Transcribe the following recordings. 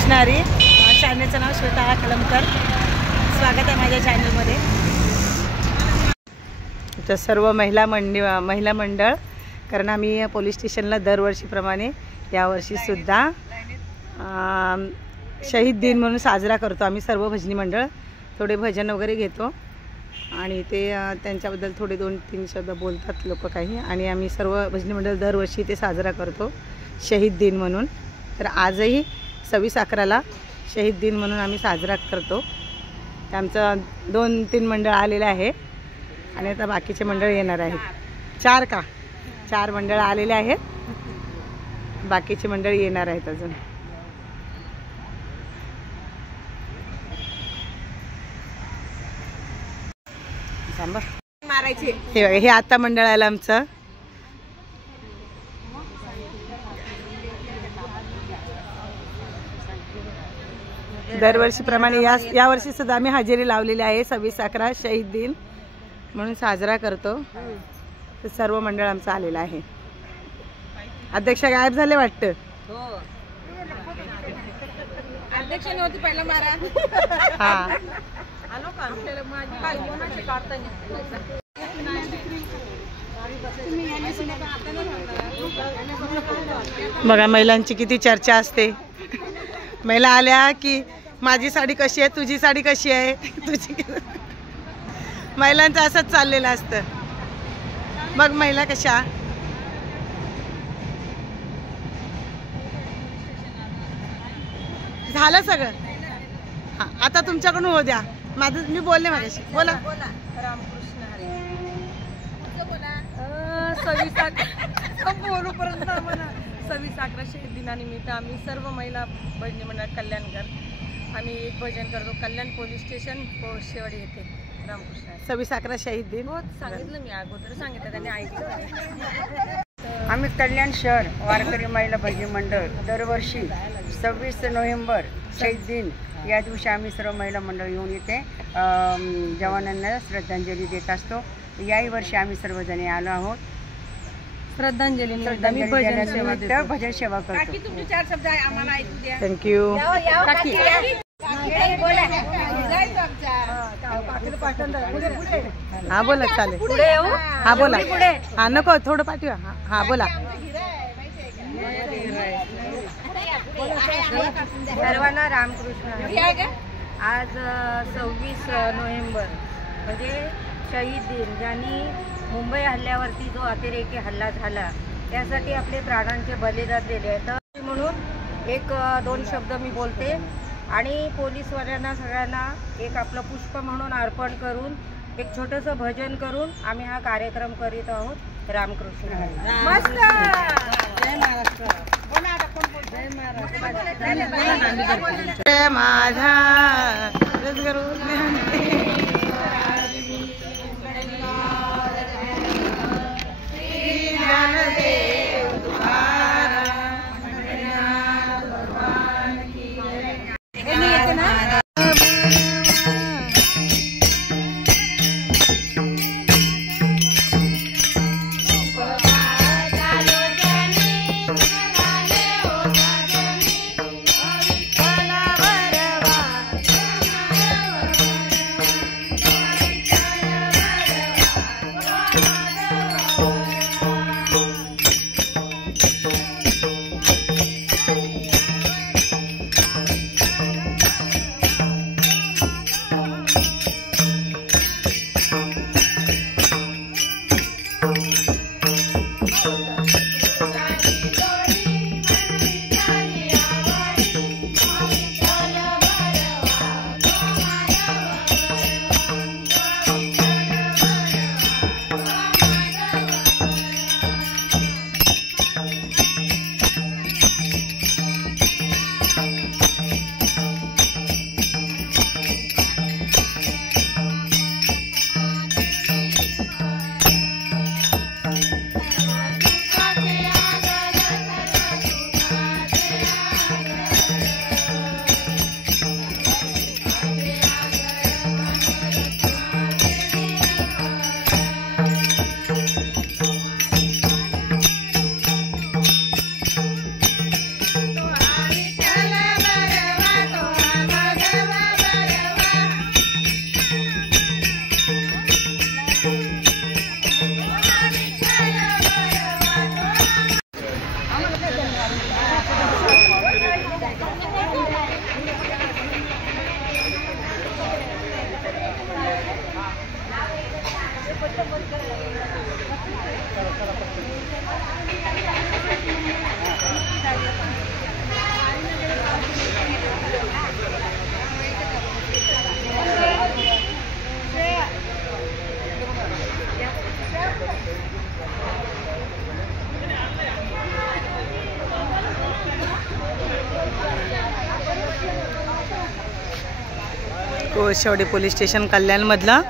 रामकृष्ण हरी. चॅनलचं नाव श्वेता कलमकर. स्वागत आहे माझ्या चॅनलमध्ये. तर सर्व महिला मंडळ, कारण आम्ही पोलीस स्टेशनला दरवर्षीप्रमाणे यावर्षीसुद्धा शहीद दिन म्हणून साजरा करतो. आम्ही सर्व भजनी मंडळ थोडे भजन वगैरे घेतो आणि ते त्यांच्याबद्दल थोडे 2-3 शब्द बोलतात लोक काही, आणि आम्ही सर्व भजनी मंडळ दरवर्षी ते साजरा करतो शहीद दिन म्हणून. तर आजही 26/11ला शहीद दिन म्हणून आम्ही साजरा करतो. आमचं 2-3 मंडळ आलेले आहे आणि आता बाकीचे मंडळ येणार आहेत. 4 मंडळ आलेले आहेत, बाकीचे मंडळ येणार आहेत अजून. मारायचे हे आता मंडळ आलं आमचं. दरवर्षीप्रमाणे यावर्षी सुद्धा आम्ही हजेरी लावलेली आहे. 26/11 शहीद दिन म्हणून साजरा करतो. तर सर्व मंडळ आमचं आलेलं आहे. अध्यक्ष गायब झाले वाटतं. अध्यक्ष नव्हती पहिला मारा. हा बघा महिलांची किती चर्चा असते. महिला आल्या की माझी साडी कशी आहे, तुझी साडी कशी आहे, तुझी. महिलांचं असंच चाललेलं असतं. मग महिला कशा झालं सगळं. हां आता तुमच्याकडून होऊ द्या. माझं मी बोलले माझ्याशी. बोला. रामकृष्ण हरी. बोलूपर्यंत आम्हाला 26/11 शहीद दिनानिमित्त आम्ही सर्व महिला भजनी मंडळ कल्याणकर आम्ही एक भजन करतो. कल्याण पोलीस स्टेशन शेवाडी येथे. रामकृष्ण. 26/11 शहीद दिन. हो सांगितलं मी अगोदर सांगितलं, त्यांनी ऐकलं. आम्ही कल्याण शहर वारकरी महिला भजनी मंडळ दरवर्षी 26 नोव्हेंबर शहीद दिन या दिवशी आम्ही सर्व महिला मंडळ येऊन इथे जवानांना श्रद्धांजली देत असतो. याही वर्षी आम्ही सर्वजणी आलो आहोत. श्रद्धांजली भजन सेवा करतो. तुमचे 4 शब्द आहे आम्हाला ऐकू द्या. थँक्यू. हा बोला. चालेल. हा बोला. हा नको थोडं पाठवा. हा बोला. सर्वांना रामकृष्ण. आज 26 नोव्हेंबर म्हणजे शहीद दिन, ज्यांनी मुंबई हल्ल्यावरती जो अतिरेकी हल्ला झाला त्यासाठी आपले प्राणांचे बलिदान दिले. तर म्हणून 1-2 शब्द मी बोलते आणि पोलीसवाल्यांना सगळ्यांना एक आपलं पुष्प म्हणून अर्पण करून एक छोटंसं भजन करून आम्ही हा कार्यक्रम करीत आहोत. रामकृष्ण. मस्त. जय महाराष्ट्र. जय माझा कोळशेवाडी पोलीस स्टेशन कल्याणमधलं.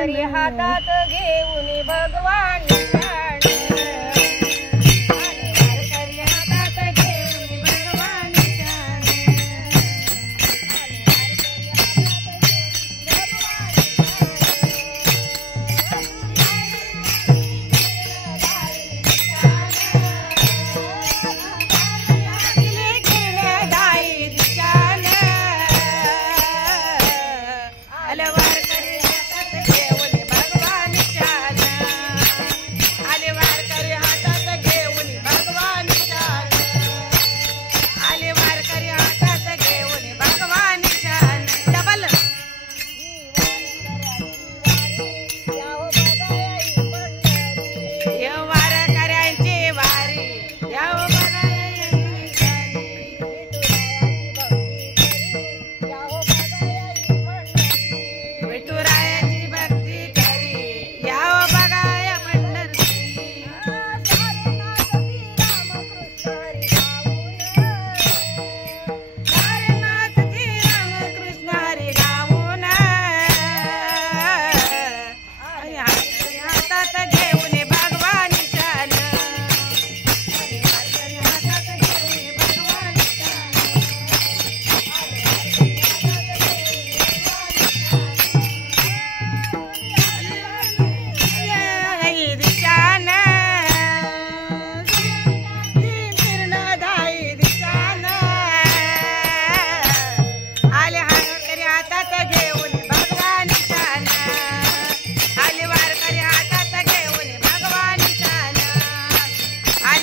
वारकरी हातात घेऊन भगवान निशाण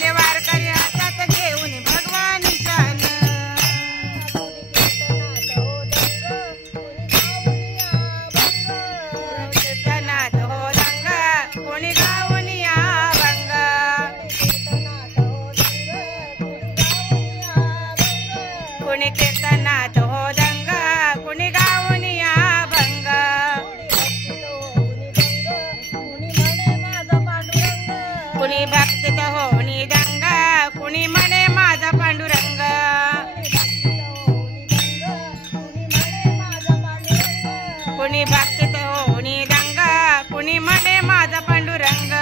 वारकरी हातात घेऊन भगवान निशाण कुणी कीर्तनात हो दंग कुणी गाऊन या भंग कुणी भक्तीत होणी दंग कुणी म्हणे माझा पांडुरंग कुणी भक्तीत होणी दंग कुणी म्हणे माझा पांडुरंग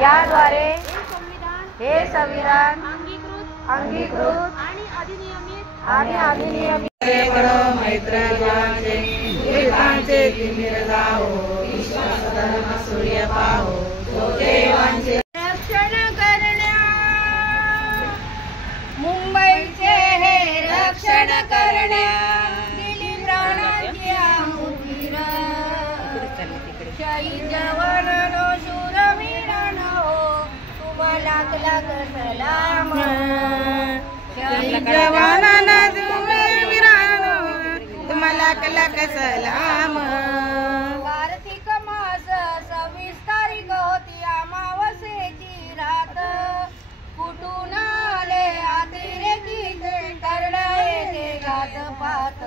याद्वारे हे संविधान अंगीकृत आणि अधिनियमित मैत्र सूर्य पाहो रक्षण करण्या मुंबईचे हे रक्षण करण्या दिली प्राणाची आहुती शहीद जवान नो शूरवीरान हो तुम्हाला लाख सलाम शहीद जवानांना वीरानो तुम्हाला लाख सलाम कार्तिक मास 26 तारीख होती अमावस्येची रात कुठून आले अतिरेकी करणारे घातपात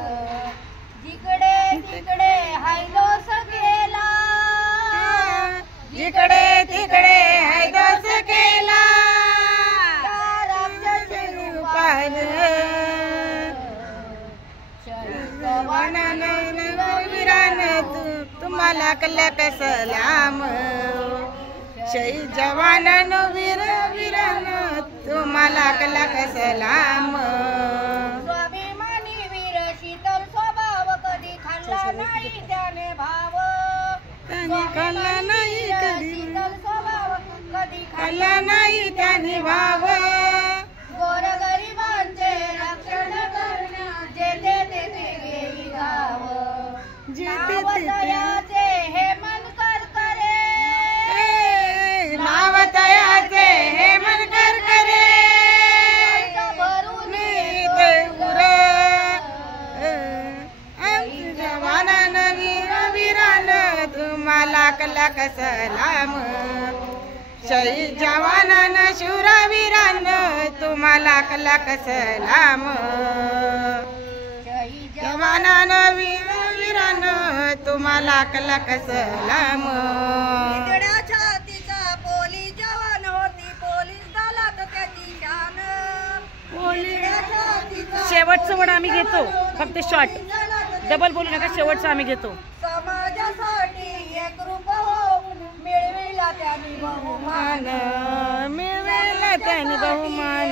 जिकडे तिकडे हैदोस केला जिकडे तिकडे हैदोस केला तुम्हाला लख सलाम शहीद जवानांनो वीर वीरांनो तुम्हाला लख सलाम स्वाभिमानी वीर शीतल स्वभाव कधी खाल्ला नाही त्याने भाव त्याने खाल्ला नाही कधी शीतल स्वभाव कधी खाल्ला नाही त्याने भाव गोरगरिबांचे रक्षण करण्या जेथे तेथे गेली धाव नाव तयाचे हे मन करकरे नाव तयाचे हे मन करकरे भरून देऊर जवानानं वीर वीरानं तुम्हाला लख सलाम शहीद जवानानं शूरवीरानं तुम्हाला लख सलाम जवानानं वीर वीरानं तुम्हाला लख सलाम छातीचा पोलीस जवान होती पोलीस दलात त्याची शान शेवटचं वड आम्ही घेतो फक्त शॉर्ट डबल बोलू नका शेवटचं आम्ही घेतो समाजासाठी एकरूप हो मिळविला त्यांनी बहुमान मिळविला त्यांनी बहुमान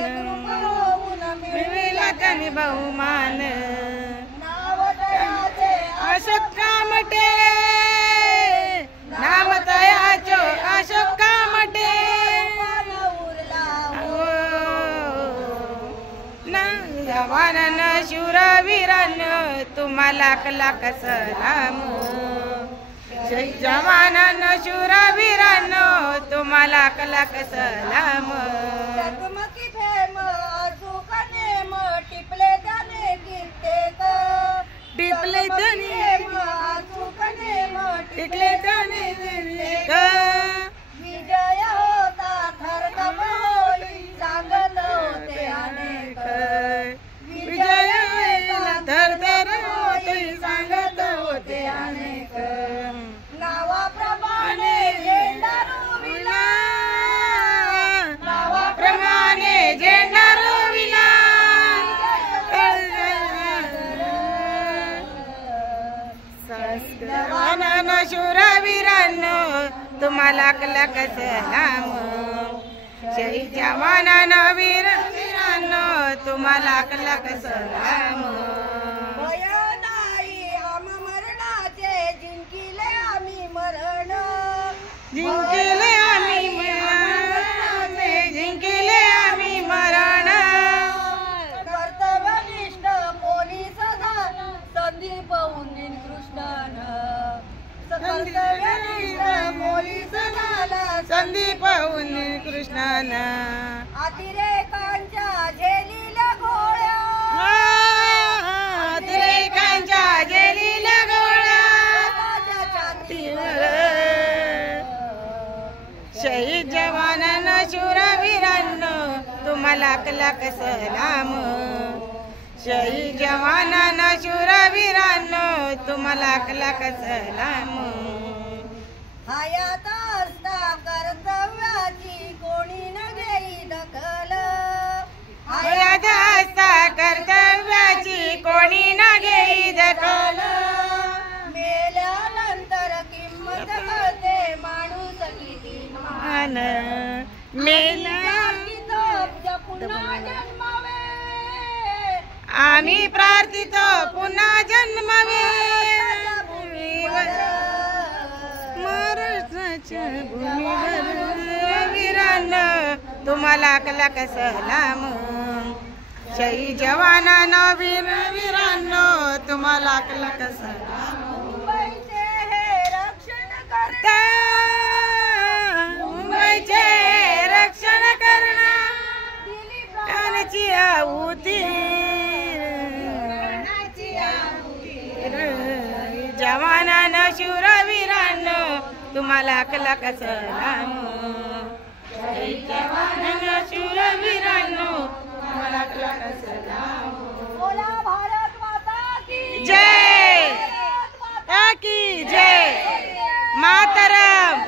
मिळविला त्यांनी बहुमान नाव तयाचे अशोक कामटे नाम तयाचो अशोक कामटे जवानानं शूरवीरानं तुम्हाला लख सलाम शहीद जवानानं शूरवीरानं तुम्हाला लख सलाम चकमकी फेम अचूक नेम टिपले त्याने कित्येक टिपले त्याने अचूक नेम टिकले त्याने विजय होता थरथप होई सांगत होते अनेक विजय धर होते सांगत होते अनेक नावाप्रमाणे झेंडारुविला नावाप्रमाणे झेंडारुविला जवानानं शूरवीरानं तुम्हाला लख सलाम शहीद जवानानं वीर वीरानं तुम्हाला लख सलाम भय नाही आम मरणाचे जिंकिले आम्ही मरण जिंकले आम्ही मरण जिंकले आम्ही मरण कर्तव्यनिष्ठ पोलीस संदीप उंदीन कृष्णन कर्तव्यनिष्ठ पोलीस झाला संदीप कृष्णानं अतिरेकांच्या झेलीला गोळ्या अतिरेकांच्या जेलीला गोळ्या शहीद जवानानं शूरवीरानं तुम्हाला लख सलाम शहीद जवानानं शूरवीरानं तुम्हाला लख सलाम हयात असता कर्तव्याची कोणी न घेई दखल हयात असता कर्तव्याची कोणी न घेई दखल मेल्यानंतर किंमत कळते माणूस किती महान. मेला पुन्हा जन्मावे आम्ही प्रार्थितो पुन्हा जन्मावे महाराष्ट्राच्या भूमीवर वीरांनो तुम्हाला लख सलाम शहीद जवानांनो वीर वीरांनो तुम्हाला लख सलाम मुंबईचे हे रक्षण करता मुंबईचे रक्षण करणार प्राणाची आहुती जवानानं शूरवीरांनो तुम्हाला लख सलाम जवानानं शूरवीरांनो तुम्हाला लख सलाम बोला भारत माता की जय की जय मातरम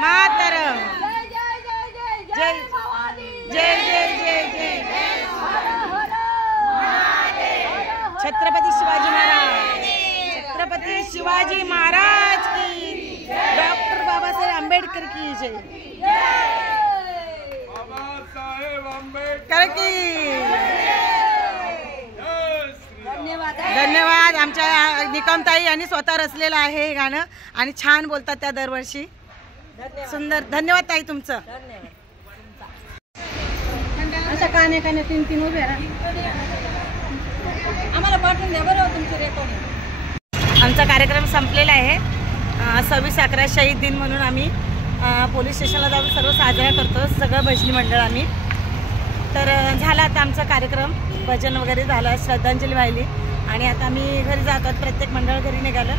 मातरम जय जय जय जय जय जय भवानी जय जय जय जय हर हर छत्रपती शिवाजी महाराज छत्रपती शिवाजी महाराज की आंबेडकर की जय, कर की धन्यवाद. आमच्या निकमताई यांनी स्वतः रचलेलं आहे हे गाणं आणि छान बोलतात त्या दरवर्षी. सुंदर. धन्यवाद ताई तुमचं. अशा काने काने 3-3 उभे राहा. आम्हाला पाठवून द्या बरं तुमचं रेकॉर्डिंग. आमचा कार्यक्रम संपलेला आहे. 26/11 शहीद दिन म्हणून आम्ही पोलीस स्टेशनला जाऊन सर्व साजरा करतो, सगळं भजनी मंडळ आम्ही. तर झाला आता आमचा कार्यक्रम, भजन वगैरे झालं, श्रद्धांजली वाहिली आणि आता आम्ही घरी जातो. प्रत्येक मंडळ घरी निघालं,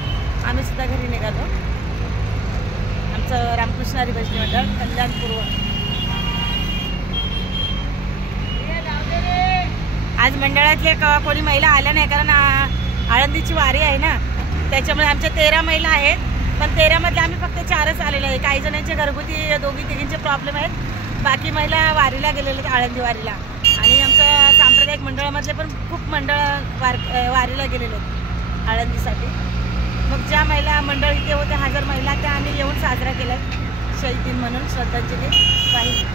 आम्ही सुद्धा घरी निघालो. आमचं रामकृष्ण हरी भजनी मंडळ कल्याण पूर्व. आज मंडळातले कोणी महिला आल्या नाही, कारण आळंदीची वारी आहे ना, त्याच्यामुळे आमच्या 13 महिला आहेत. पण 13 आम्ही फक्त 4च आलेलो आहे. काही जणांचे घरगुती 2-3चे प्रॉब्लेम आहेत, बाकी महिला वारीला गेलेले आहेत, आळंदी वारीला. आणि आमच्या सांप्रदायिक मंडळामधले पण खूप मंडळ वारीला गेलेले आहेत आळंदीसाठी. मग ज्या महिला मंडळ इथे होते 1000 महिला, त्या आम्ही येऊन साजरा केला शहीद दिन म्हणून श्रद्धांजली वाहिली.